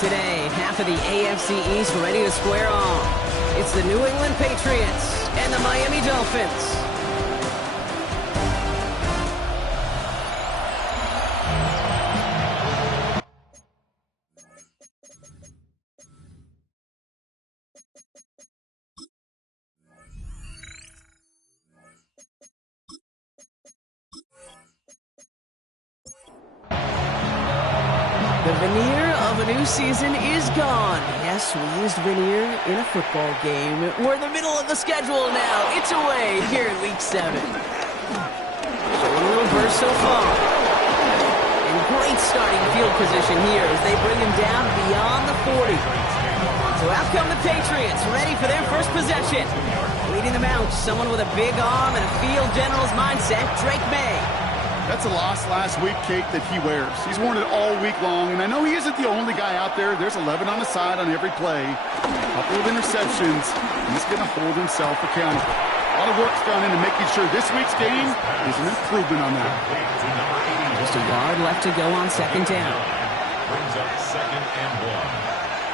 Today, half of the AFC East ready to square off. It's the New England Patriots and the Miami Dolphins. The veneer of a new season is gone. Yes, we used veneer in a football game. We're in the middle of the schedule now. It's away here in Week 7. Showing a little burst so far. And great starting field position here as they bring him down beyond the 40. So out come the Patriots, ready for their first possession. Leading them out, someone with a big arm and a field general's mindset, Drake May. That's a loss last week, Kate, that he wears. He's worn it all week long, and I know he isn't the only guy out there. There's 11 on the side on every play. A couple of interceptions. He's going to hold himself accountable. A lot of work's gone into making sure this week's game is an improvement on that. Just a yard left to go on second down. Brings up 2nd and 1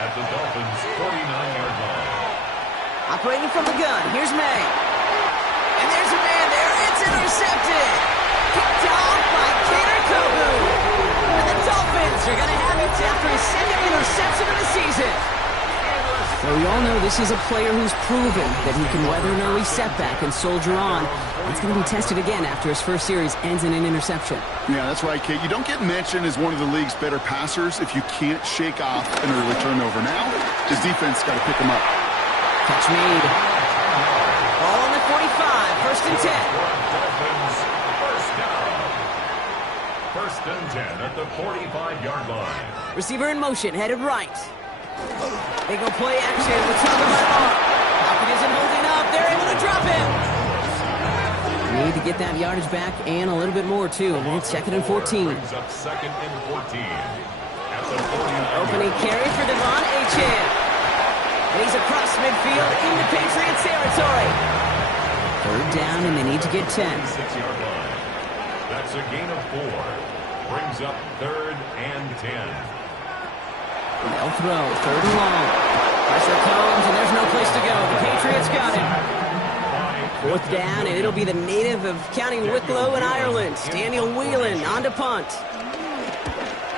at the Dolphins' 49-yard line. Operating from the gun, here's May. And there's a man there. It's intercepted. Picked off by Kader Kobu. And the Dolphins are going to have it after his second interception of the season. So we all know this is a player who's proven that he can weather an early setback and soldier on. It's going to be tested again after his first series ends in an interception. Yeah, that's right, Kate. You don't get mentioned as one of the league's better passers if you can't shake off an early turnover. Now, his defense got to pick him up. Catch made. Ball on the 45, 1st and 10. First and 10 at the 45-yard line. Receiver in motion, headed right. They go play action with Trevor Lamar. Pocket isn't holding up. They're able to drop him. Need to get that yardage back and a little bit more, too. It's 2nd and 14. Brings up 2nd and 14 at the 49. Opening carry for Devon Achane. And he's across midfield into Patriots territory. 3rd down, and they need to get 10. 6-yard line. That's a gain of 4. Brings up 3rd and 10. They'll throw, 3rd and long. Pressure comes, and there's no place to go. The Patriots got him. 4th down, and it'll be the native of County Wicklow in Ireland, Daniel Whelan, on to punt.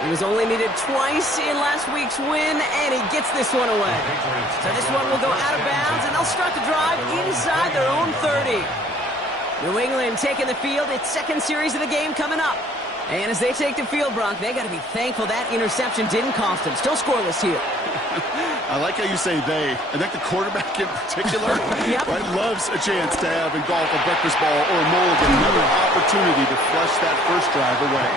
He was only needed twice in last week's win, and he gets this one away. So this one will go out of bounds, and they'll start the drive inside their own 30. New England taking the field. Its second series of the game coming up. And as they take the field, Brock, they got to be thankful that interception didn't cost them. Still scoreless here. I like how you say they. I think the quarterback in particular right, loves a chance to have in golf a breakfast ball or a mulligan, another opportunity to flush that first drive away.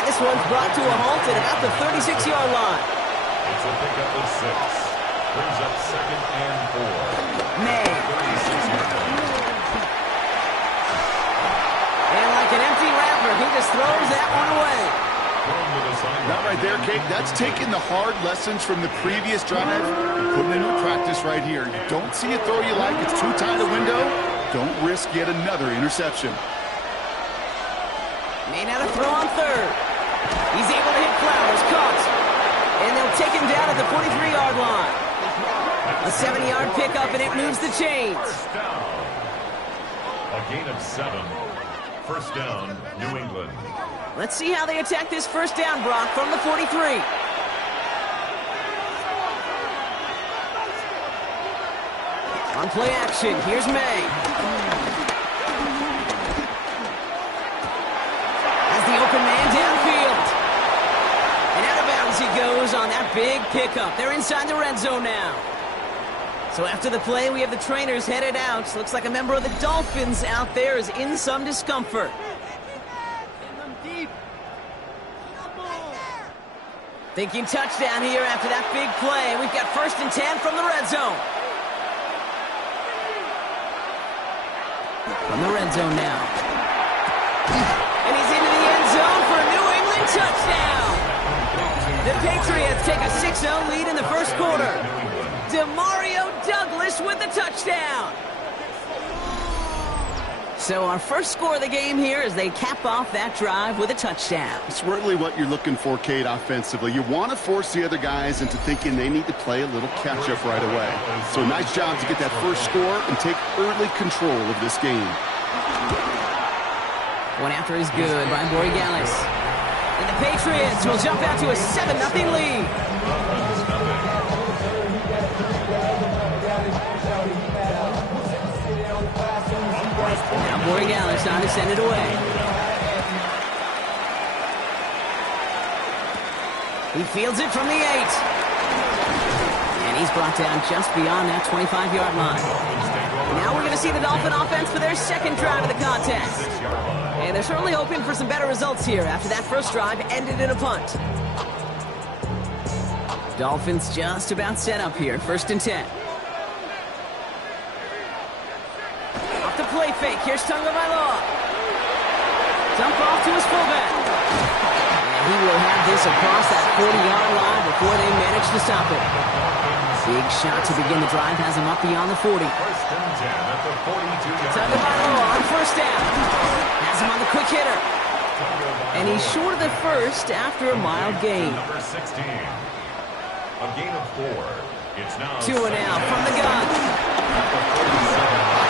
And this one's brought to a halt at about the 36-yard line. It's a pickup of 6. Brings up 2nd and 4. May. 36-yard line. And like an empty wrapper, he just throws that one away. Not right there, Kate. That's taking the hard lessons from the previous drive and putting it into practice right here. You don't see a throw you like, it's too tight a window. Don't risk yet another interception. Made out a throw on 3rd. He's able to hit Flowers, caught. And they'll take him down at the 43-yard line. A 7-yard pickup, and it moves the chains. First down. A gain of 7. First down, New England. Let's see how they attack this first down, Brock, from the 43. On play action, here's May. As the open man downfield. And out of bounds he goes on that big pickup. They're inside the red zone now. So after the play, we have the trainers headed out. Looks like a member of the Dolphins out there is in some discomfort. Thinking touchdown here after that big play. We've got 1st and 10 from the red zone. From the red zone now. And he's into the end zone for a New England touchdown. The Patriots take a 6-0 lead in the first quarter. Demario Douglas with the touchdown. So our first score of the game here as they cap off that drive with a touchdown. It's really what you're looking for, Kate, offensively. You want to force the other guys into thinking they need to play a little catch-up right away. So nice job to get that first score and take early control of this game. One after is good by Borregales. And the Patriots will jump out to a 7-0 lead. Now Borregales on to send it away. He fields it from the 8. And he's brought down just beyond that 25-yard line. Now we're going to see the Dolphin offense for their second drive of the contest. And they're certainly hoping for some better results here after that first drive ended in a punt. Dolphins just about set up here, 1st and 10. Off the play fake, here's Tagovailoa. Dump off to his fullback. And he will have this across that 40-yard line before they manage to stop it. Big shot to begin the drive has him up beyond the 40. Tagovailoa on 1st down. Has him on the quick hitter. And he's short of the first after a mild gain. Number 16. A gain of 4. It's now 2 and out from the gun.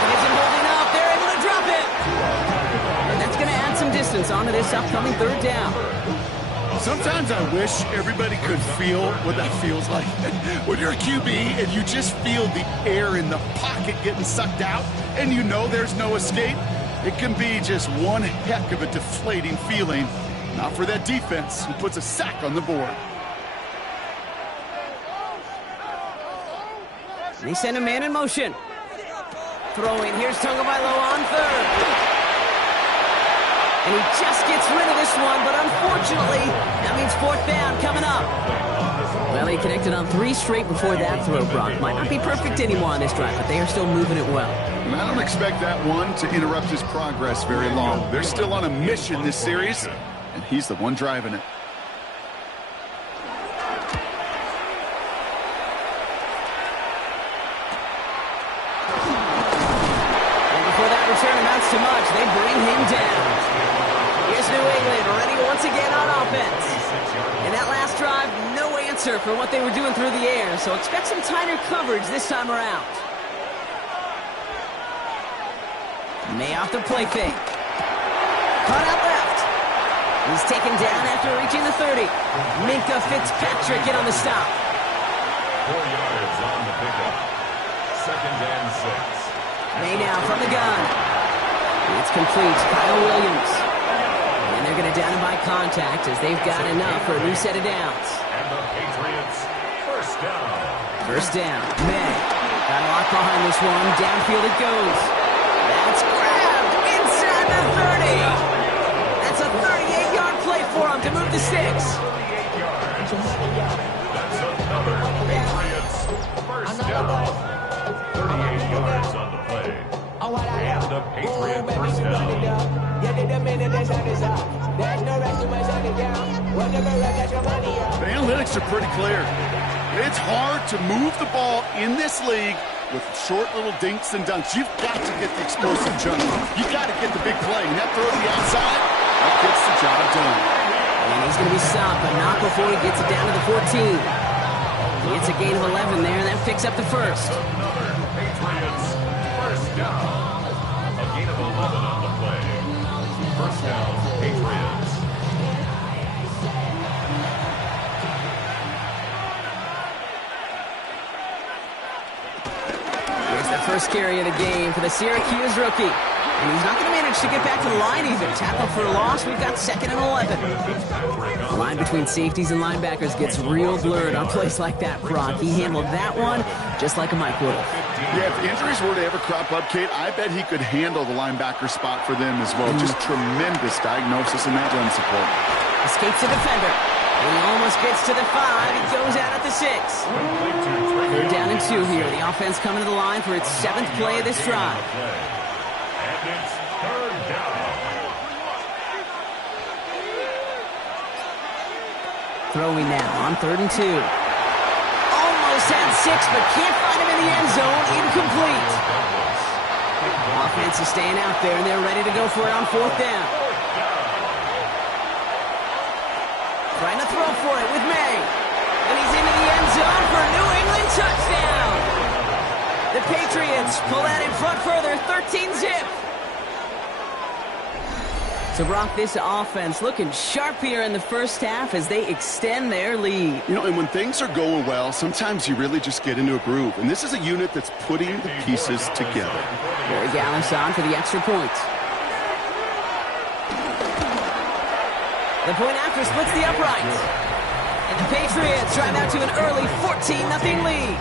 Gets him holding up. They're able to drop it. And that's going to add some distance onto this upcoming 3rd down. Sometimes I wish everybody could feel what that feels like. When you're a QB and you just feel the air in the pocket getting sucked out and you know there's no escape, it can be just one heck of a deflating feeling. Not for that defense who puts a sack on the board. They send a man in motion. Throwing, here's Tagovailoa on 3rd. And he just gets rid of this one, but unfortunately, that means 4th down coming up. Well, he connected on 3 straight before that throw, Brock. Might not be perfect anymore on this drive, but they are still moving it well. And I don't expect that one to interrupt his progress very long. They're still on a mission this series, and he's the one driving it. And before that return amounts to much, they bring him down. Here's New England ready once again on offense. In that last drive, no answer for what they were doing through the air, so expect some tighter coverage this time around. May off the play fake. Caught out left. He's taken down after reaching the 30. Minka Fitzpatrick in on the stop. 4 yards on the pickup. 2nd and 6. May now from the gun. It's complete. Kyle Williams. And they're going to down him by contact as they've got enough for a new set of downs. And the Patriots, 1st down. 1st down. May. Got a lot behind this one. Downfield it goes. That's grabbed inside the 30. That's a 38-yard play for him to move to 6. 38 yards. That's another Patriots 1st down. 38 yards on the play. And the Patriot 1st down. The analytics are pretty clear. It's hard to move the ball in this league with short little dinks and dunks. You've got to get the explosive jump. You've got to get the big play. And that throw to the outside, that gets the job done. And he's going to be stopped, but not before he gets it down to the 14. He gets a gain of 11 there, and that picks up the 1st. Another Patriots 1st down. A gain of 11 on the play. 1st down, Patriots. Here's the first carry of the game for the Syracuse rookie. And he's not going to manage to get back to the line even. Tackle for a loss. We've got 2nd and 11. The line between safeties and linebackers gets real blurred on plays like that, Brock. He handled that one just like a Mike would have. Yeah, if injuries were to ever crop up, Kate, I bet he could handle the linebacker spot for them as well. Just tremendous diagnosis in that run support. Escapes the defender. And he almost gets to the 5. He goes out at the 6. 3rd down and 2 here. The offense coming to the line for its 7th play of this drive. And it's 3rd down. Throwing now on 3rd and 2. Almost had 6, but can't find him in the end zone. Incomplete. On Offense is staying out there, and they're ready to go for it on 4th down. Trying to throw for it with May. And he's into the end zone for a New England touchdown. The Patriots pull that in front further, 13-zip. So, Brock, this offense looking sharp here in the first half as they extend their lead. You know, and when things are going well, sometimes you really just get into a groove. And this is a unit that's putting the pieces together. Barry Gallis on for the extra point. The point after splits the uprights. And the Patriots drive out to an early 14-0 lead.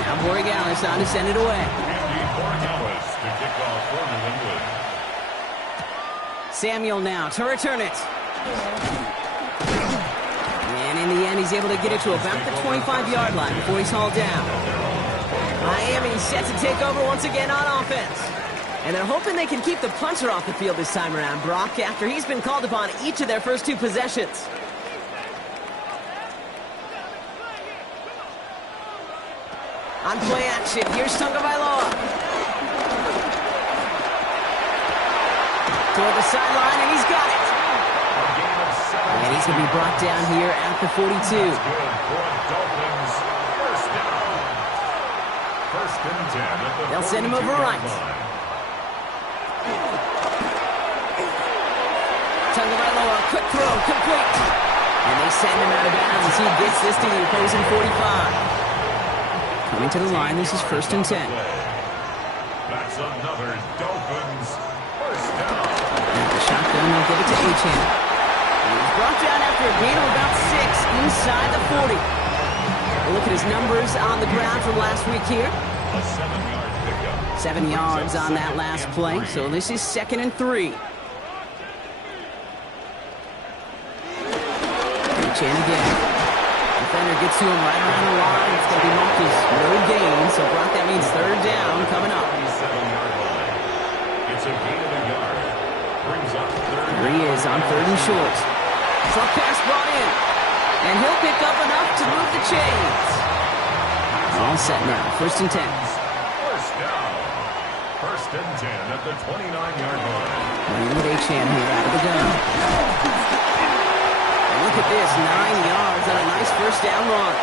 Now Borregales on to send it away. Samuel now to return it. And in the end, he's able to get it to about the 25-yard line before he's hauled down. Miami set to take over once again on offense. And they're hoping they can keep the punter off the field this time around, Brock, after he's been called upon each of their first 2 possessions. On play action, here's Tagovailoa. Toward the sideline, and he's got it. And he's going to be brought down here at the 42. They'll send him over right. Tagovailoa, quick throw, complete. And they send him out of bounds as he gets this to the opposing 45. Coming to the line, this is 1st and 10. That's another Dolphins first down. Shotgun, they'll give it to Achane. He's brought down after a gain of about 6 inside the 40. We'll look at his numbers on the ground from last week here. A 7-yard pickup. 7 yards on that last play, so this is 2nd and 3. Achane again. Defender gets to him right around the line. It's going to be marked as no gain, so Brock, that means 3rd down coming up. 7-yard line. It's a gain of a yard. Brings up 3rd. Here he is on 3rd and short. Slot pass brought in. And he'll pick up enough to move the chains. All set now. 1st and 10. First down. 1st and 10 at the 29-yard line. And with Achane here out of the gun. And look at this. 9 yards on a nice 1st down run.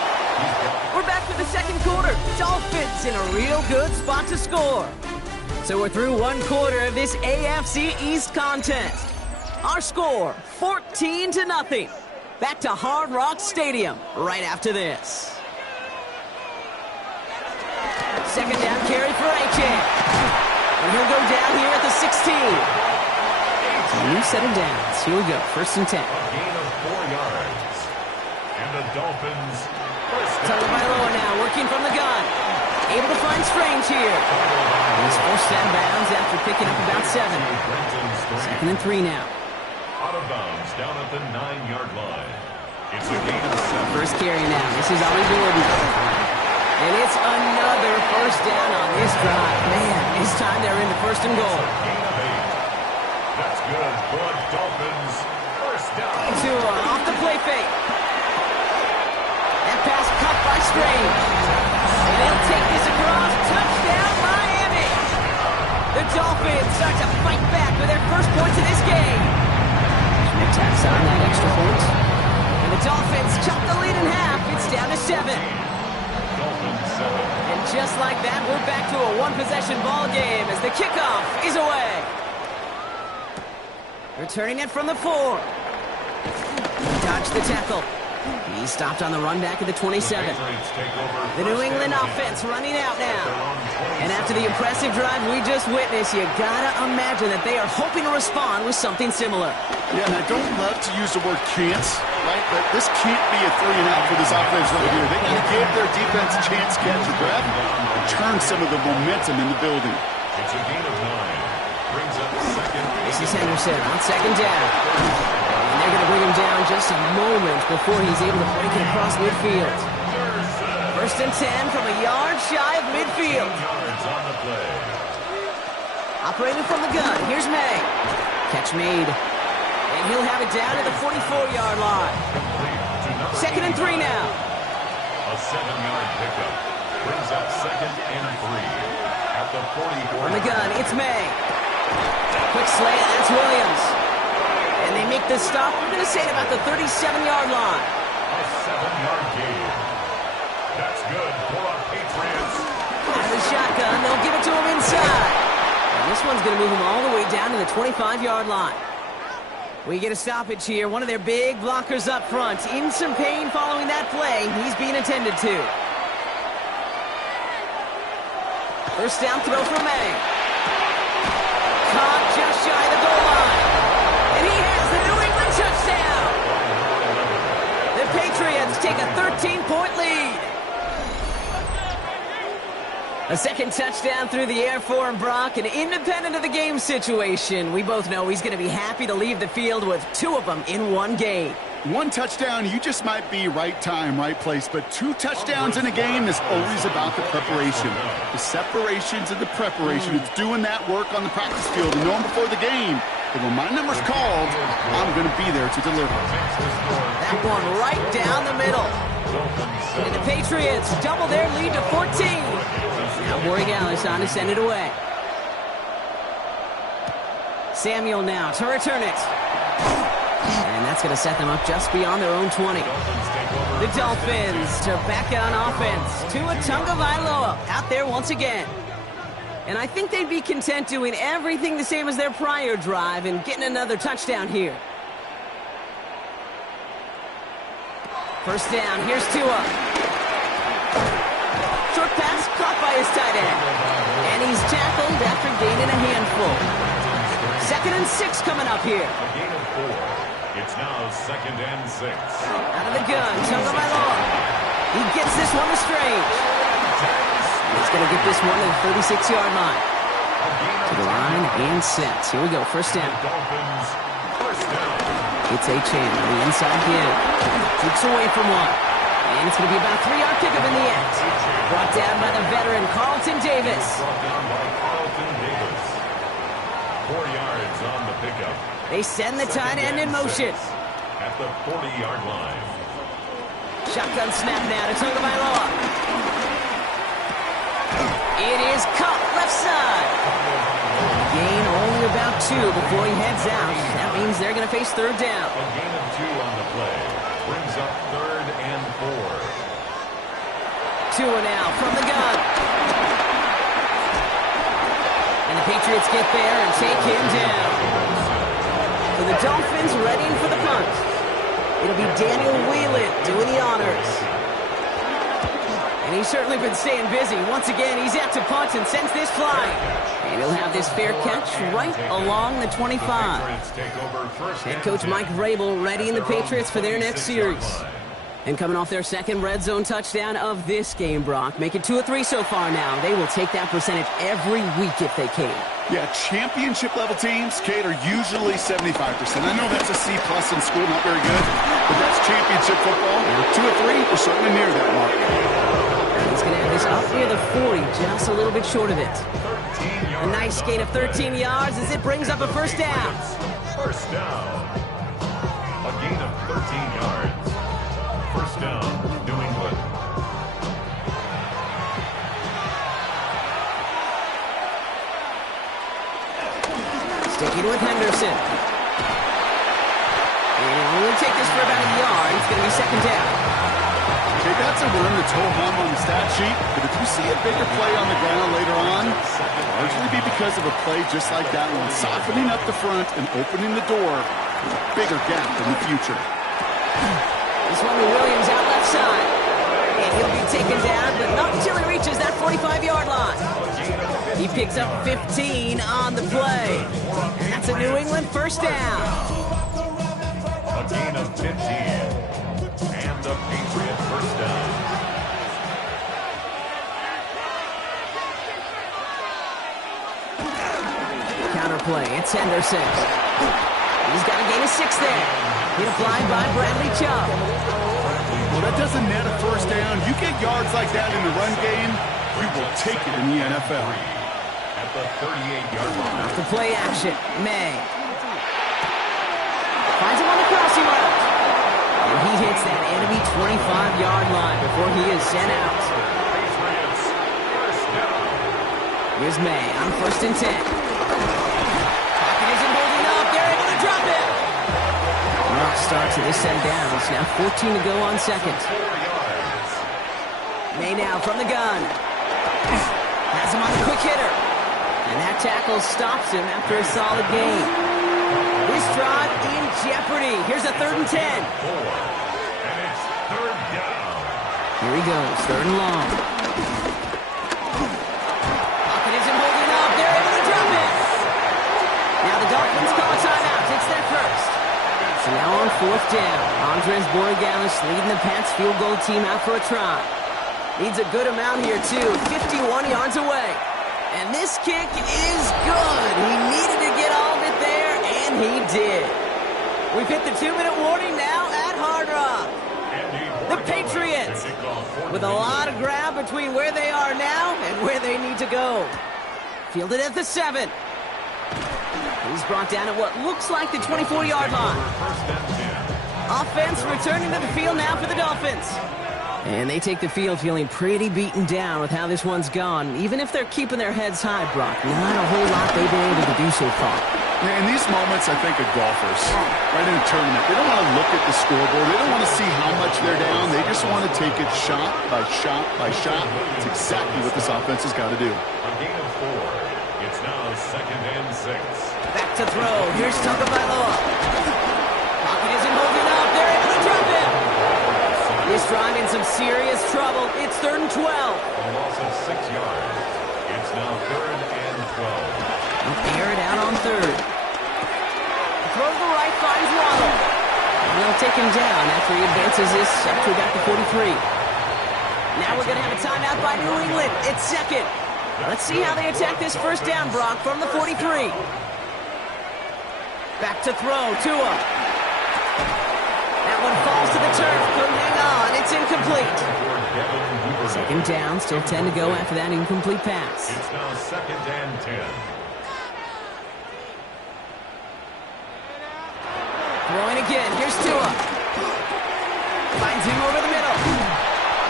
We're back to the 2nd quarter. Dolphins in a real good spot to score. So we're through 1 quarter of this AFC East contest. Our score, 14-0. Back to Hard Rock Stadium right after this. 2nd down carry for Achane. And he'll go down here at the 16. So new set of downs. Here we go, 1st and 10. A gain of 4 yards. And the Dolphins first down. Tagovailoa now working from the gun. Able to find Strange here. He's forced out of bounds after picking up about 7. 2nd and 3 now. Out of bounds down at the 9-yard line. It's a gain of 7. First carry now. This is Ollie Gordon. And it's another 1st down on this drive. Man, this time they're in the 1st and goal. Gain of 8. That's good for the Dolphins. First down. Off the play fake. That pass cut by Strange. And they'll take this across. Touchdown, Miami. The Dolphins start to fight back with their first points of this game. Schmidt tacks on that extra point. And the Dolphins chop the lead in half. It's down to 7. Dolphins 7. And just like that, we're back to a 1-possession ball game as the kickoff is away. Returning it from the 4. Dodged the tackle. He stopped on the run back at the 27. The New England offense running out now. And after the impressive drive we just witnessed, you gotta imagine that they are hoping to respond with something similar. Yeah, and I don't love to use the word can't, right? But this can't be a 3 and out for this offense right here. They can give their defense a chance to catch the grab and turn some of the momentum in the building. It's a gain of 9. Brings up 2nd. This is Henderson on 2nd down. And they're going to bring him down just a moment before he's able to break it across midfield. 1st and 10 from a yard shy of midfield. Yards on the play. Operating from the gun, here's May. Catch made. And he'll have it down to the 44-yard line. 2nd and 3 now. A 7-yard pickup. Brings up 2nd and 3. At the 44. On the gun, it's May. Quick slant, that's Williams. And they make this stop, we're going to say, at about the 37-yard line. A 7-yard gain. That's good for a Patriots. Out of the shotgun, they'll give it to him inside. And this one's going to move him all the way down to the 25-yard line. We get a stoppage here. One of their big blockers up front. In some pain following that play. He's being attended to. First down throw for May. Caught just shy of the goal line. And he has the New England touchdown. The Patriots take a 13-point lead. A second touchdown through the air for Brock, and independent of the game situation, we both know he's going to be happy to leave the field with 2 of them in one game. One touchdown, you just might be right time, right place, but 2 touchdowns in a game is always about the preparation. The separations and the preparation. It's doing that work on the practice field and knowing before the game that when my number's called, I'm going to be there to deliver. That one right down the middle. And the Patriots double their lead to 14. Now Borregales on to send it away. Samuel now to return it. And that's going to set them up just beyond their own 20. The Dolphins to back on offense. Tua Tagovailoa out there once again. And I think they'd be content doing everything the same as their prior drive and getting another touchdown here. First down, here's Tua. Short pass caught by his tight end. And he's tackled after gaining a handful. 2nd and 6 coming up here. A gain of 4. It's now 2nd and 6. Out of the gun, Tagovailoa. He gets this one to Strange. He's going to get this one to the 36-yard line. To the line and set. Here we go, first down. Dolphins, first down. It's a chain on the inside here. Takes away from one. And it's going to be about a 3-yard pickup in the end. Brought down by the veteran, Carlton Davis. Brought down by Carlton Davis. 4 yards on the pickup. They send the tight end in motion. At the 40-yard line. Shotgun snap now to Tagovailoa. It is caught left side. Gain only about 2 before he heads out. That means they're going to face third down. A gain of 2 on the play. Brings up 3rd and 4. Tua now from the gun. And the Patriots get there and take him down. So the Dolphins readying for the punt. It'll be Daniel Whelan doing the honors. And he's certainly been staying busy. Once again, he's out to punt and sends this flying. And he'll have this fair catch right along the 25. Head coach Mike Vrabel readying the Patriots for their next series. And coming off their second red zone touchdown of this game, Brock, making 2 of 3 so far now. They will take that percentage every week if they can. Yeah, championship-level teams, Kate, are usually 75%. I know that's a C+ in school, not very good, but that's championship football. 2 of 3, we're certainly near that mark. He's going to have this up near the 40, just a little bit short of it. A nice gain of 13 yards as it brings up a first down. First down. A gain of 13 yards. First down, New England. Sticking with Henderson. And we'll take this for about a yard. It's going to be second down. Okay, that's a run that's ho-hum on the stat sheet, but if you see a bigger play on the ground later on, it'll largely be because of a play just like that one, softening up the front and opening the door for a bigger gap in the future. This one with Williams out left side. And he'll be taken down, but not until he reaches that 45-yard line. He picks up 15 on the play. That's a New England first down. A gain of 15. And a Patriot first down. Counter play. It's Henderson. He's got a gain of 6 there. Hit applied by Bradley Chubb. Well, that doesn't net a first down. You get yards like that in the run game, you will take it in the NFL. At the 38-yard line. Off the play action. May. Finds him on the crossing route. And he hits that enemy 25-yard line before he is sent out. Patriots first down. Here's May on 1st and 10. Pocket isn't holding up. They're able to drop it. Rough start to this set of downs. Now 14 to go on second. May now from the gun. Has him on the quick hitter. And that tackle stops him after a solid gain. This drive in jeopardy. Here's a 3rd and 10. And it's 3rd down. Here he goes, 3rd and long. Pocket isn't holding up. They're able to drop it. Now the Dolphins call a timeout. It's their first. So now on 4th down, Andres Borregales leading the Pats field goal team out for a try. Needs a good amount here, too. 51 yards away. And this kick is good. He needed to get all of it there, and he did. We've hit the 2-minute warning now at Hard Rock. The Patriots with a lot of ground between where they are now and where they need to go. Fielded at the 7. He's brought down at what looks like the 24-yard line. Offense returning to the field now for the Dolphins. And they take the field feeling pretty beaten down with how this one's gone, even if they're keeping their heads high, Brock. Not a whole lot they've been able to do so far. In these moments, I think of golfers, right in a tournament. They don't want to look at the scoreboard. They don't want to see how much they're down. They just want to take it shot by shot by shot. It's exactly what this offense has got to do. A gain of 4. It's now 2nd and 6. Back to throw. Here's Tagovailoa. Pocket isn't holding up. They're able to drop him. This drive in some serious trouble. It's 3rd and 12. A loss of 6 yards. It's now 3rd and 12. They'll air it out on 3rd. Throw to the right, finds Waddle. And they'll take him down after he advances this up to about the 43. Now we're going to have a timeout by New England. It's 2nd. Let's see how they attack this 1st down, Brock, from the 43. Back to throw. Tua. That one falls to the turf. Couldn't hang on. It's incomplete. 2nd down. Still 10 to go after that incomplete pass. It's now 2nd and 10. Throwing again. Here's Tua. Finds him over the middle.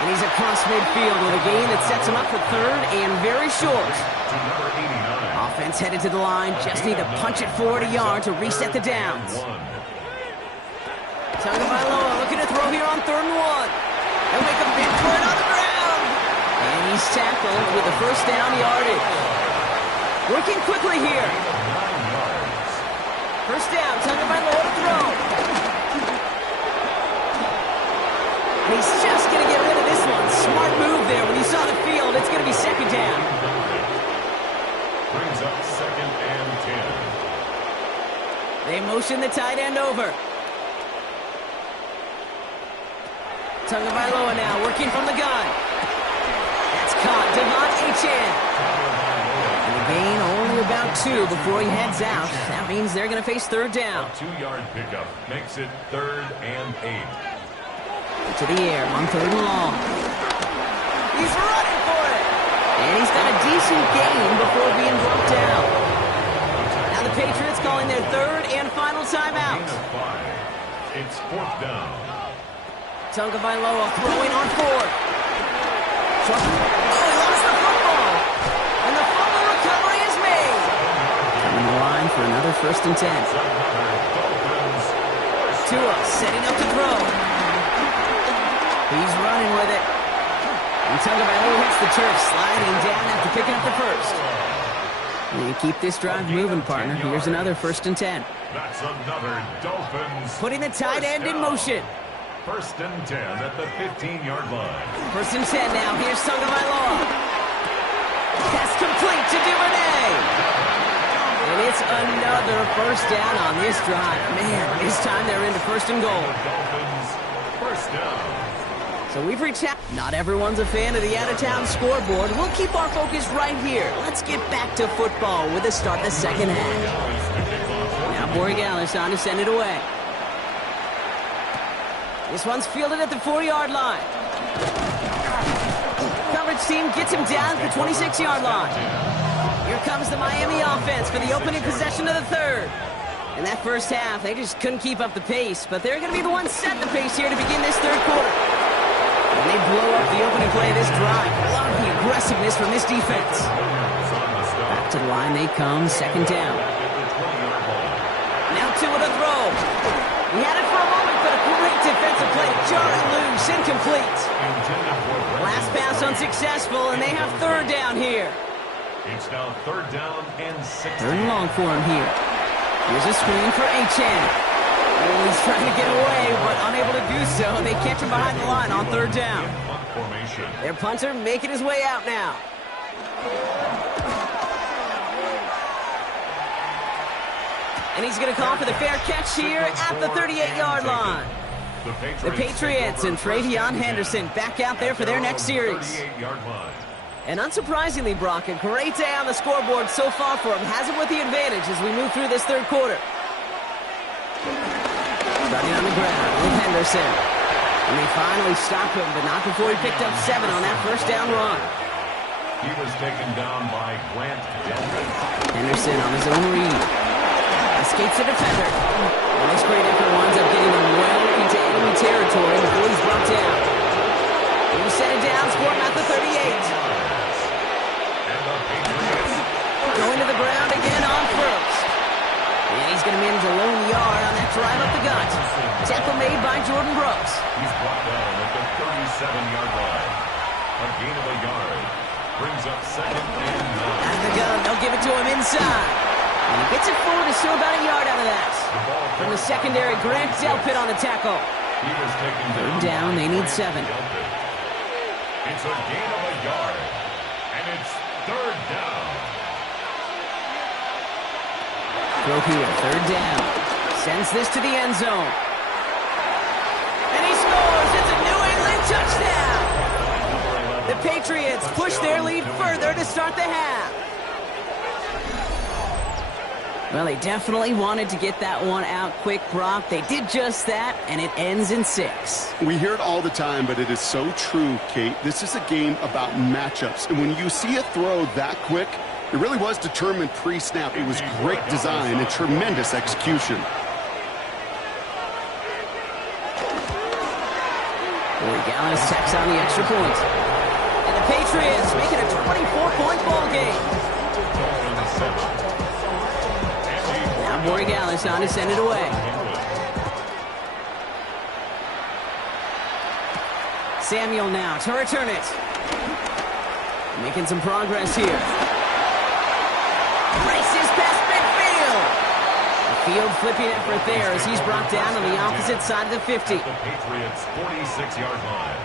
And he's across midfield with a gain that sets him up for 3rd and very short. To number 89. Offense headed to the line. Just need to punch it forward a yard to reset the downs. Tagovailoa looking to throw here on 3rd and 1. They'll make a big for it on the ground. And he's tackled with the 1st down yardage. Working quickly here. 9 yards. 1st down, Tagovailoa to throw. And he's just going to get rid of this one. Smart move there. When you saw the field, it's going to be 2nd down. Brings up 2nd and 10. They motion the tight end over. Tagovailoa now working from the gun. That's caught. Devon Achane. And the gain only about 2 before he heads out. That means they're going to face 3rd down. A 2-yard pickup makes it 3rd and 8. To the air on 3rd and long. He's running for it. And he's got a decent gain before being brought down. Now the Patriots calling their 3rd and final timeout. Gain of 5. It's 4th down. Tagovailoa throwing on 4th. Oh, he lost the football. And the fumble recovery is made. Coming to the line for another 1st and 10. Tua setting up to throw. He's running with it. And Tagovailoa hits the turf, sliding down after picking up the 1st. You keep this drive moving, partner. Here's another 1st and 10. That's another Dolphins. Putting the tight end in motion. 1st and 10 at the 15-yard line. 1st and 10 now. Here's Tagovailoa. Pass complete to Duvernay. And it's another 1st down on this drive. Man, this time they're into 1st and goal. Dolphins 1st down. So we've reached out. Not everyone's a fan of the out-of-town scoreboard. We'll keep our focus right here. Let's get back to football with the start of the 2nd half. Now Borregales on to send it away. This one's fielded at the 4-yard line. Coverage team gets him down at the 26-yard line. Here comes the Miami offense for the opening possession of the 3rd. In that 1st half, they just couldn't keep up the pace, but they're going to be the ones setting the pace here to begin this 3rd quarter. And they blow up the opening play of this drive. A lot of the aggressiveness from this defense. On the Back to the line they come, second down. Now two with a throw. He had it for a moment, but a great defensive play. Jarring loose, incomplete. Last pass unsuccessful, and they have third down here. It's now third down and 6. Third and long for him here. Here's a screen for Achane. Oh, he's trying to get away, but unable to do so. They catch him behind the line on third down. Their punter making his way out now. And he's going to call for the fair catch here at the 38-yard line. The Patriots and Travion Henderson back out there for their next series. And unsurprisingly, Brock, a great day on the scoreboard so far for him. Has him with the advantage as we move through this third quarter. Starting on the ground with Henderson. And they finally stop him, but not before he picked up 7 on that first down run. He was taken down by Grant Denton. Henderson on his own read. Escapes the defender. And this great effort winds up getting him well into enemy territory before he's brought down. He was set it down, scored him at the 38. Going to the ground again on first. And he's going to manage a lone yard on that drive up the gut. Tackle made by Jordan Brooks. He's brought down at the 37-yard line. A gain of a yard. Brings up second and 9. Out of the gun, they'll give it to him inside. And he gets it forward to still about a yard out of that. From the secondary, Grant Delpit on the tackle. He was taken Third down, they need 7. It's a gain of a yard. And it's third down. Throw here, third down. Sends this to the end zone. And he scores! It's a New England touchdown! The Patriots push their lead further to start the half. Well, they definitely wanted to get that one out quick, Brock. They did just that, and it ends in 6. We hear it all the time, but it is so true, Kate. This is a game about matchups. And when you see a throw that quick, it really was determined pre-snap. It was great design and tremendous execution. Boy, Gallis tacks on the extra point. And the Patriots make it a 24-point ball game. Now Borregales on to send it away. Samuel now to return it. Making some progress here. Races past midfield. A field flipping effort there as he's brought down on the opposite side of the 50. The Patriots' 46-yard line.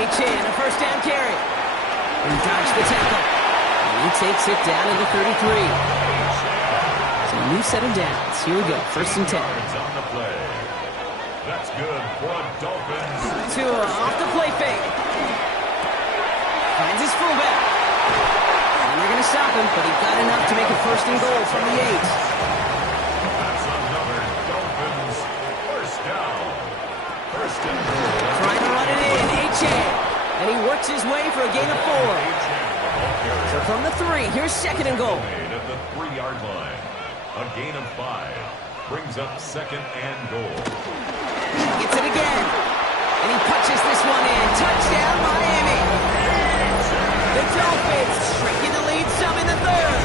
Achane, a first down carry. And dodged the tackle. And he takes it down to the 33. So a new set of downs. Here we go, first and 10. On the play. That's good for Dolphins. Tua off the play fake. Finds his fullback. And they're going to stop him, but he got enough to make a first and goal from the 8. That's another Dolphins first down. First and goal. Trying to run it in, Achane. And he works his way for a gain of 4. So from the 3, here's second and goal. Made at the 3-yard line. A gain of 5. Brings up second and goal. Gets it again. And he punches this one in. Touchdown, Miami. The Dolphins shrinking the lead some in the third.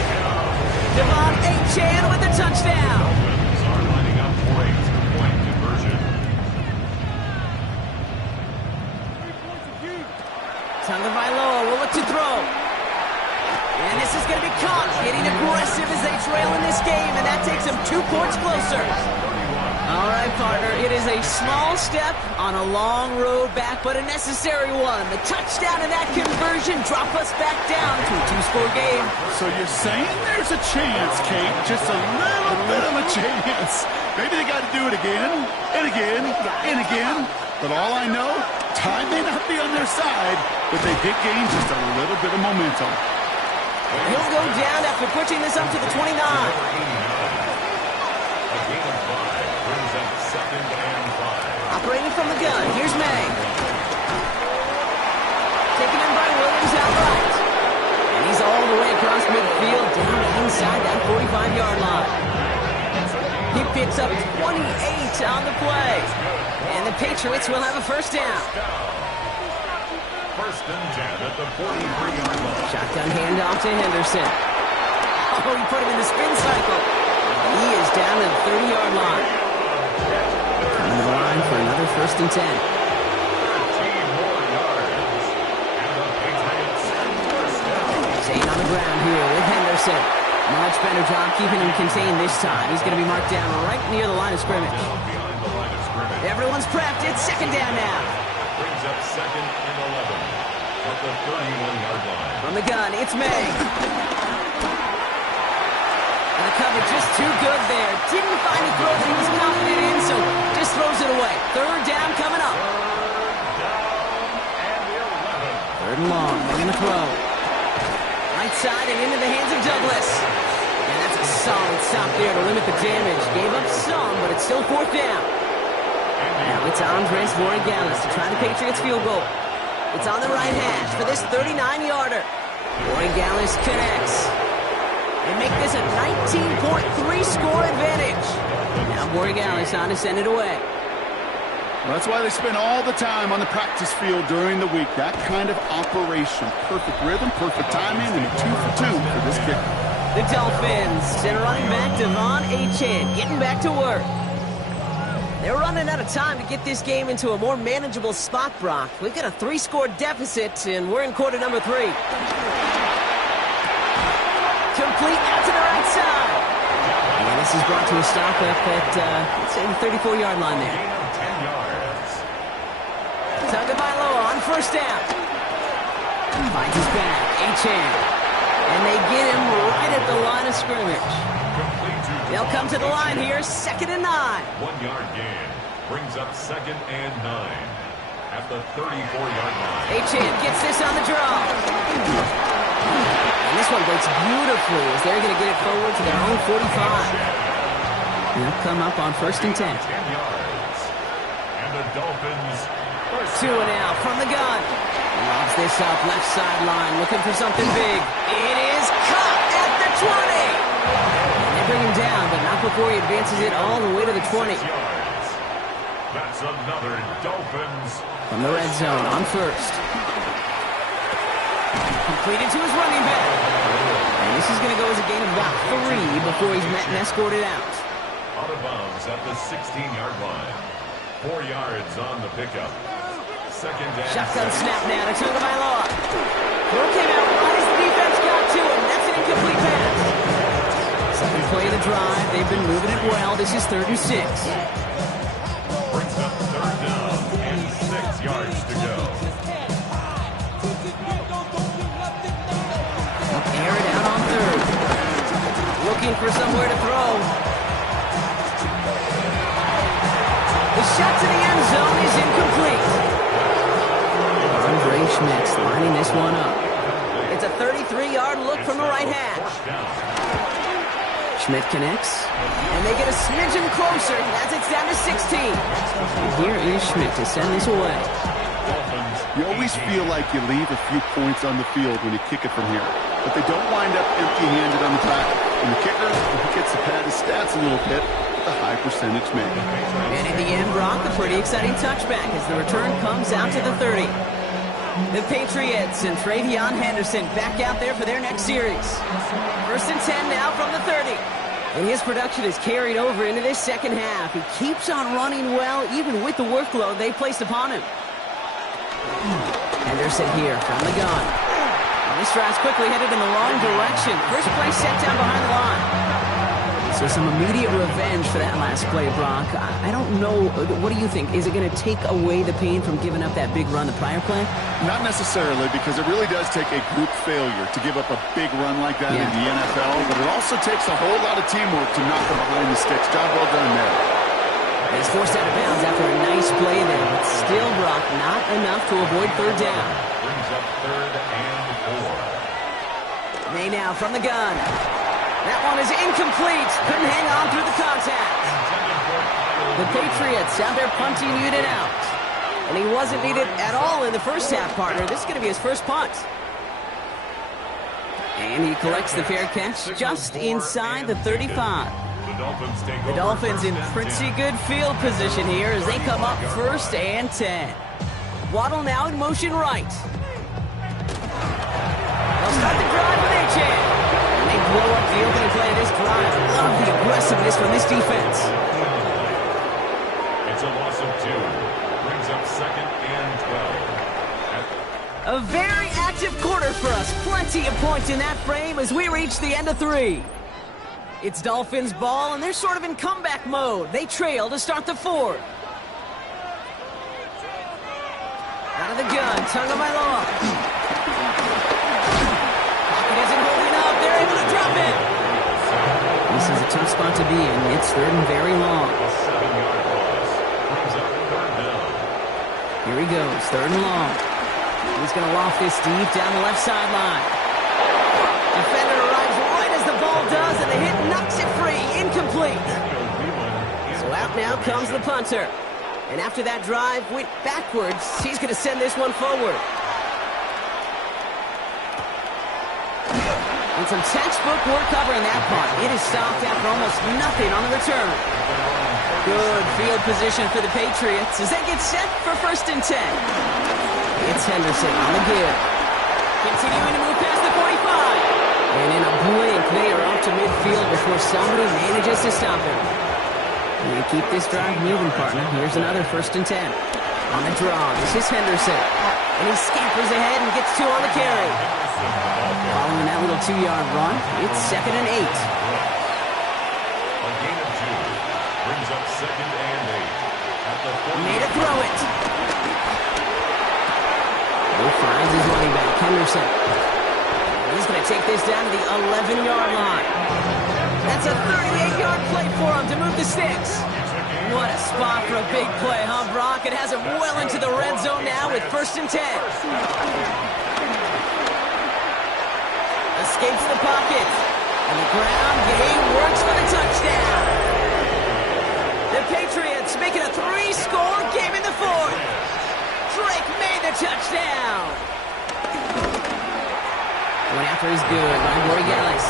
Devon Achane with the touchdown. Dolphins are lining up for a 2-point conversion. Tagovailoa will look to throw. And this is going to be caught. Getting aggressive as they trail in this game, and that takes them 2 points closer. All right, partner, it is a small step on a long road back, but a necessary one. The touchdown and that conversion drop us back down to a 2-score game. So you're saying there's a chance, Kate, just a little bit of a chance. Maybe they got to do it again, and again, and again. But all I know, time may not be on their side, but they did gain just a little bit of momentum. He'll go down after pushing this up to the 29. A gain of 5 brings up second and 5. Operating from the gun, here's May. Taken in by Williams outright. And he's all the way across midfield down inside that 45-yard line. He picks up 28 on the play. And the Patriots will have a first down. First and 10 at the 43-yard line. Shotgun handoff to Henderson. Oh, he put him in the spin cycle. He is down to the 30-yard line. Coming to the line for another first and 10. 13 more yards. And the Patriots first down. Staying on the ground here with Henderson. Much better job keeping him contained this time. He's going to be marked down right near the line of scrimmage. Down behind the line of scrimmage. Everyone's prepped. It's second down now. Brings up second and 11 at the 31-yard line. From the gun, it's May. And the cover just too good there. Didn't find a throw that he was confident in, so just throws it away. Third down coming up. Third and long. They're going to throw. Right side and into the hands of Douglas. And that's a solid stop there to limit the damage. Gave up some, but it's still fourth down. Now it's Andres Borregales to try the Patriots field goal. It's on the right hash for this 39-yarder. Borregales connects. And make this a 19.3 score advantage. Now Borregales on to send it away. Well, that's why they spend all the time on the practice field during the week. That kind of operation. Perfect rhythm, perfect timing, and a 2 for 2 for this kicker. The Dolphins send running back Devon Achane getting back to work. They're running out of time to get this game into a more manageable spot, Brock. We've got a 3-score deficit, and we're in quarter number 3. Complete out to the right side. And this is brought to a stop up at, let's say, the 34-yard line there. 10 yards. Tagovailoa on first down. Finds his back, Achane. And they get him right at the line of scrimmage. They'll come to the line here, second and 9. 1-yard gain brings up second and 9 at the 34-yard line. Achane gets this on the draw. And this one breaks beautifully as they're going to get it forward to their own 45. They'll come up on first and 10. 10 yards. And the Dolphins first 2 and out from the gun. Lobs this up left sideline, looking for something big. It is caught at the 20. They bring him down, but not before he advances it all the way to the 20. yards. That's another Dolphins. From the red zone on first. Completed to his running back. And this is going to go as a gain of about 3 before he's met and escorted out. Out of bounds at the 16-yard line. 4 yards on the pickup. Second down. Shotgun snap now to Tagovailoa. Throw came out right as the defense got to him. That's an incomplete pass. Second play of the drive. They've been moving it well. This is 36. Brings up third down and 6 yards to go. Air it out on third. Looking for somewhere to throw. The shot to the end zone is incomplete. Andre Schmitz lining this one up. It's a 33-yard look from the right hash. Schmidt connects, and they get a smidgen closer as it's down to 16. And here is Schmidt to send this away. You always feel like you leave a few points on the field when you kick it from here, but they don't wind up empty-handed on the back. And the kicker gets to pad his stats a little bit with a high percentage make. And in the end, Brock, a pretty exciting touchback as the return comes out to the 30. The Patriots and Travion Henderson back out there for their next series. First and 10 now from the 30. And his production is carried over into this second half. He keeps on running well, even with the workload they placed upon him. Henderson here from the gun. And this drive's quickly headed in the wrong direction. First play set down behind the line. So some immediate revenge for that last play, Brock. I don't know. What do you think? Is it going to take away the pain from giving up that big run the prior play? Not necessarily, because it really does take a group failure to give up a big run like that in the NFL, but it also takes a whole lot of teamwork to knock them behind the sticks. Job well done there. He's forced out of bounds after a nice play there, but still, Brock, not enough to avoid third down. Brings up third and 4. May now from the gun. That one is incomplete. Couldn't hang on through the contact. The Patriots out there punting unit out. And he wasn't needed at all in the first half, partner. This is going to be his first punt. And he collects the fair catch just inside the 35. The Dolphins in pretty good field position here as they come up first and 10. Waddle now in motion right. and 12. A very active quarter for us. Plenty of points in that frame as we reach the end of 3. It's Dolphins ball, and they're sort of in comeback mode. They trail to start the 4th. Out of the gun, Tagovailoa. Pocket isn't holding up. They're able to drop it. This is a tough spot to be in. It's 3rd and very long. A 7-yard loss brings up 3rd down. Here he goes, 3rd and long. He's going to loft this deep down the left sideline. Defender arrives right as the ball does, and the hit knocks it free. Incomplete. So out now comes the punter. And after that drive went backwards, he's going to send this one forward. And some textbook work covering that part. It is stopped after almost nothing on the return. Good field position for the Patriots as they get set for 1st and 10. It's Henderson on the give. Continuing to move past the 45. And in a blink, they are up to midfield before somebody manages to stop him. You keep this drive moving, partner. Here's another 1st and 10. On the draw, this is Henderson. And he scampers ahead and gets 2 on the carry. Following that little 2-yard run, it's 2nd and 8. A gain of 2 brings up 2nd and 8. At the 40. Made it throw it. He finds his running back, Henderson. He's going to take this down to the 11-yard line. That's a 38-yard play for him to move the sticks. What a spot for a big play, huh, Brock? It has him well into the red zone now with 1st and 10. Escapes the pocket. And the ground game works for the touchdown. The Patriots make it a 3-score game in the 4th. Drake made the touchdown. One after is good by Corey Gallis.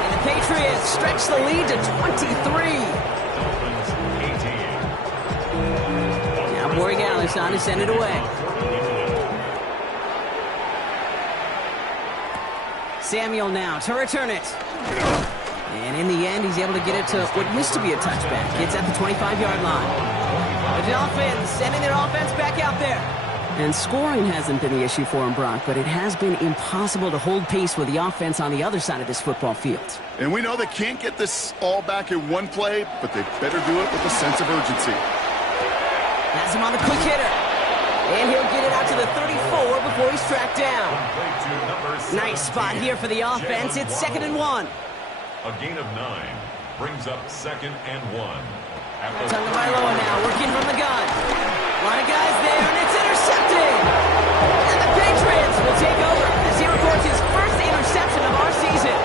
And the Patriots stretch the lead to 23. Dolphins 18. Now Corey Gallis on to send it away. Samuel now to return it. And in the end, he's able to get it to what used to be a touchback. It's at the 25-yard line. The Dolphins sending their offense back out there. And scoring hasn't been the issue for him, Brock, but it has been impossible to hold pace with the offense on the other side of this football field. And we know they can't get this all back in one play, but they better do it with a sense of urgency. Has him on the quick hitter. And he'll get it out to the 34 before he's tracked down. Nice spot here for the offense. It's 2nd and 1. A gain of 9 brings up 2nd and 1. Tagovailoa now working from the gun. A lot of guys there, and it's intercepted. And the Patriots will take over as he records his first interception of our season.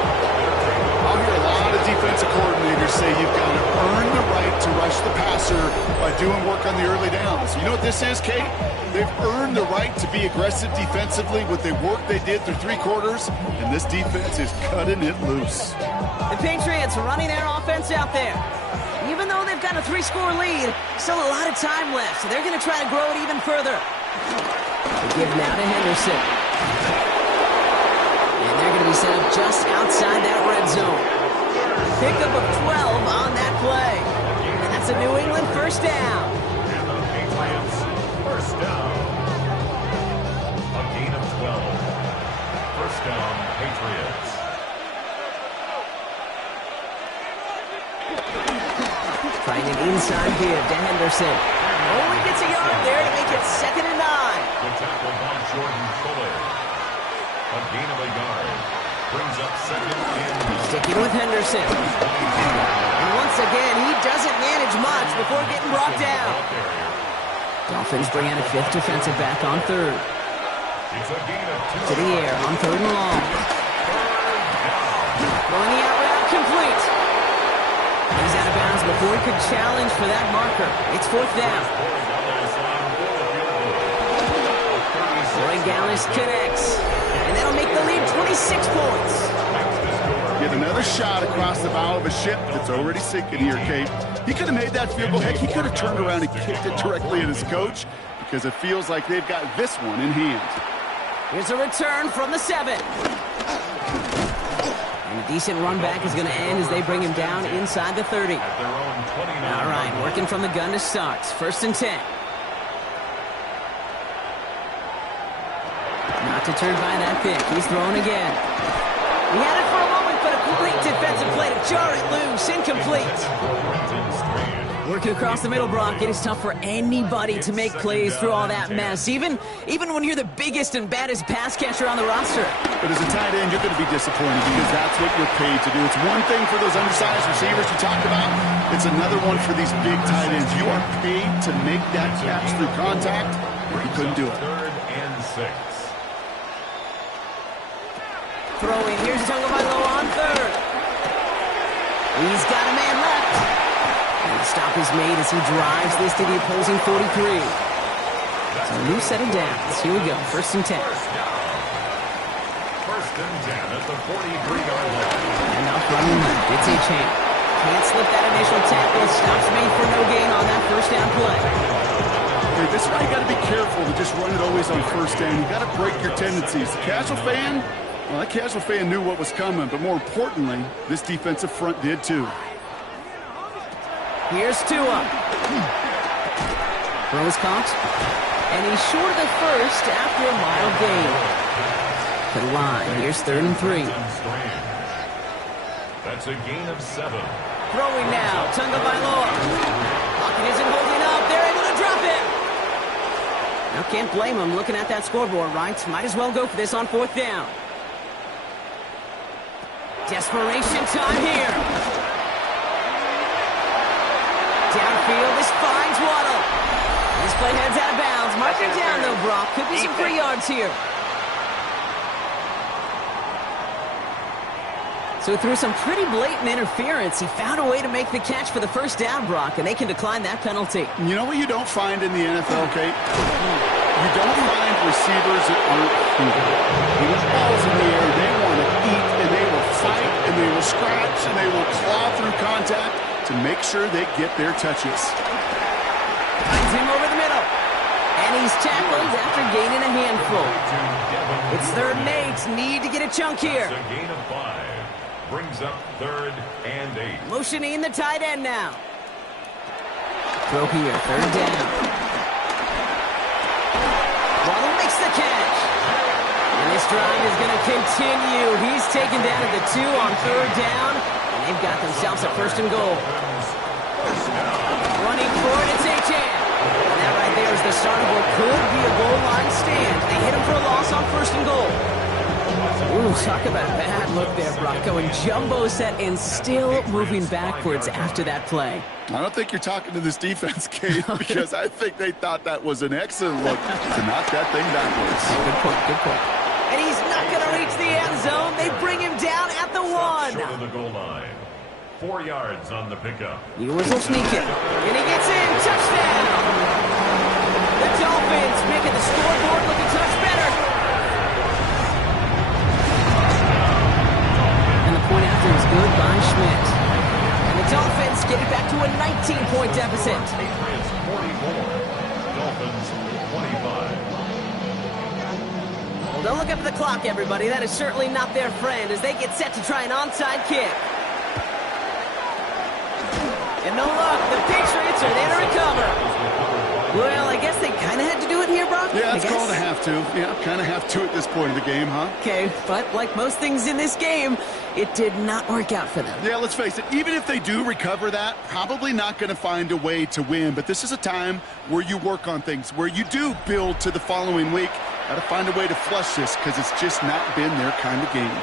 I'll hear a lot of defensive coordinators say you've got to earn the right to rush the passer by doing work on the early downs. You know what this is, Kate? They've earned the right to be aggressive defensively with the work they did through 3 quarters, and this defense is cutting it loose. The Patriots running their offense out there. Even though they've got a 3-score lead, still a lot of time left, so they're going to try to grow it even further. They give now to Henderson. And they're going to be set up just outside that red zone. Pickup of 12 on that play. And that's a New England 1st down. And the Patriots 1st down. A gain of 12. 1st down, Patriots. Trying an inside give to Henderson. Only gets a yard there to make it 2nd and 9. The tackle by Jordan Fuller. A gain of a yard brings up 2nd and 9. Sticking with Henderson. And once again, he doesn't manage much before getting brought down. Dolphins bring out a 5th defensive back on 3rd. It's a gain of 2. To the air on 3rd and long. Going the out route complete. He's out of bounds before he could challenge for that marker. It's 4th down. Roy Gallis connects. And that'll make the lead 26 points. Get another shot across the bow of a ship that's already sinking here, Kate. He could have made that field goal. Heck, he could have turned around and kicked it directly at his coach because it feels like they've got this one in hand. Here's a return from the 7. And a decent run back is going to end as they bring him down inside the 30. At their own 29. All right, working from the gun to start. 1st and 10. Not deterred by that pick. He's throwing again. He had it for a moment, but a great defensive play to jar it loose. Incomplete. Working across the middle, Brock. It is tough for anybody to make plays through all that mess, even when you're the biggest and baddest pass catcher on the roster. But as a tight end, you're going to be disappointed because that's what you're paid to do. It's one thing for those undersized receivers you talked about. It's another one for these big tight ends. You are paid to make that catch through contact. He couldn't do it. 3rd and 6. Throwing. Here's Tagovailoa on 3rd. He's got a man left. And the stop is made as he drives this to the opposing 43. So a new set of downs. Here we go. 1st and 10. 1st and 10 at the 43-yard line. And off running left. It's Achane. Can't slip that initial tackle. Stops made for no gain on that 1st down play. Okay, this is why you got to be careful to just run it always on 1st down. You got to break your tendencies. The casual fan, well, that casual fan knew what was coming, but more importantly, this defensive front did too. Here's Tua. Throw is caught. And he's short of the 1st after a mild gain. To the line. Here's 3rd and 3. That's a gain of 7. Throwing now. Tagovailoa. Pocket isn't holding up. They're able to drop it. Now can't blame him looking at that scoreboard, right? Might as well go for this on 4th down. Desperation time here. Downfield, this finds Waddle. This play heads out of bounds. Mark it down, though, Brock. Could be some 3 yards here. So through some pretty blatant interference, he found a way to make the catch for the 1st down, Brock, and they can decline that penalty. You know what you don't find in the NFL, Kate? You don't find receivers that aren't hungry. When the ball's in the air, they want to eat, and they will fight, and they will scratch, and they will claw through contact to make sure they get their touches. Finds him over the middle. And he's tackled after gaining a handful. It's 3rd and 8. Need to get a chunk here. It's a gain of 5. Brings up 3rd and 8. Motioning the tight end now. Throw here. 3rd down. Waddle makes the catch. And this drive is going to continue. He's taken down at the 2 on 3rd down. And they've got themselves a 1st and goal. Running for it, it's Achane. And that right there is the start of what could be a goal line stand. They hit him for a loss on 1st and goal. Ooh, talk about a bad look there, Brock. Going jumbo set and still moving backwards after that play. I don't think you're talking to this defense, Kate, because I think they thought that was an excellent look to knock that thing backwards. Good point, good point. And he's not going to reach the end zone. They bring him down at the 1. Short of the goal line. 4 yards on the pickup. Ewers will sneak it. And he gets in. Touchdown! The Dolphins making the scoreboard look a touch better. And the point after is good by Schmidt. And the Dolphins get it back to a 19-point deficit. Patriots 44. Dolphins 25. Well, don't look up at the clock, everybody. That is certainly not their friend as they get set to try an onside kick. And no luck. The Patriots are there to recover. Well, I guess they kind of had to do it here, Brock. Yeah, it's called a have to. Yeah, kind of have to at this point of the game, huh? Okay, but like most things in this game, it did not work out for them. Yeah, let's face it. Even if they do recover that, probably not going to find a way to win. But this is a time where you work on things, where you do build to the following week. Got to find a way to flush this because it's just not been their kind of game.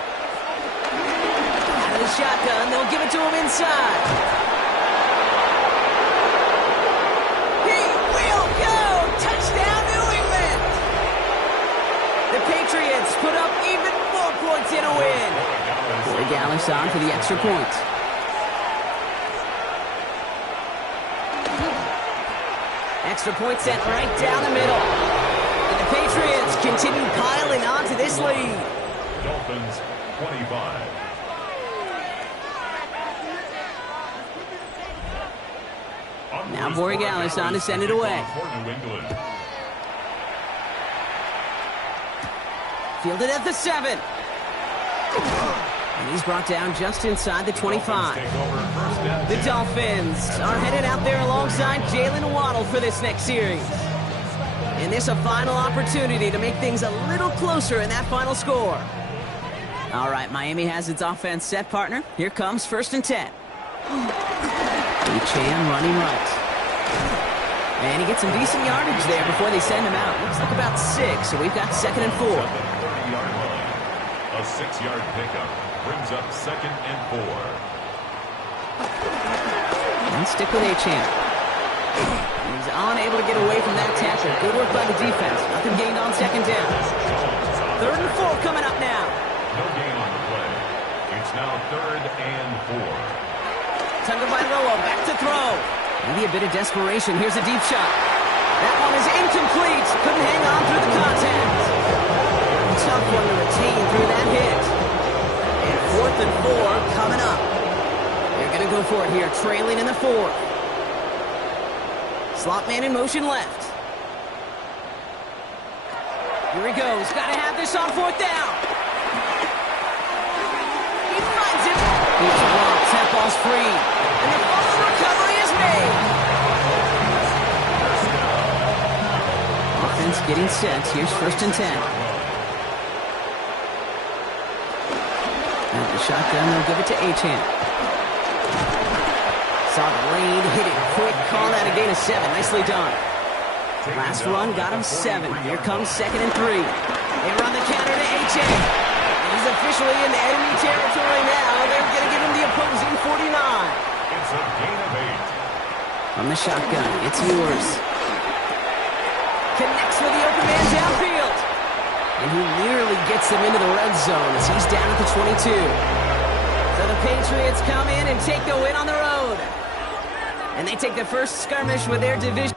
Out of the shotgun, they'll give it to him inside. Patriots put up even more points in a win. Corey Gallis on for the extra point. Extra point set right down the middle. And the Patriots continue piling on to this lead. Dolphins 25. Now Corey Gallis on to send it away. Fielded at the 7. And he's brought down just inside the 25. The Dolphins are headed out there alongside Jalen Waddle for this next series. And this a final opportunity to make things a little closer in that final score. All right, Miami has its offense set, partner. Here comes 1st and 10. Echan running right. And he gets some decent yardage there before they send him out. Looks like about 6, so we've got 2nd and 4. A 6-yard pickup brings up 2nd and 4. And stick with Echan. He's unable to get away from that tackle. Good work by the defense. Nothing gained on 2nd down. 3rd and 4 coming up now. No gain on the play. It's now 3rd and 4. Tugged by Loa, back to throw. Maybe a bit of desperation. Here's a deep shot. That one is incomplete. Couldn't hang on through the contact. Tough one to retain through that hit. And 4th and 4 coming up. They're going to go for it here, trailing in the 4th. Slot man in motion left. Here he goes. Got to have this on 4th down. He finds it. He's blocked. That ball's free. And the fumble recovery is made. Offense getting set. Here's 1st and 10. Out the shotgun. They'll give it to Echan. Saw the lane, hit it quick, call that a gain of 7. Nicely done. Last run got him 7. Here comes 2nd and 3. They run the counter to Echan. He's officially in the enemy territory now. They're going to give him the opposing 49. It's a gain of 8. From the shotgun, it's yours. Connects with the open man downfield. And he nearly gets them into the red zone as he's down at the 22. So the Patriots come in and take the win on the road. And they take the first skirmish with their division.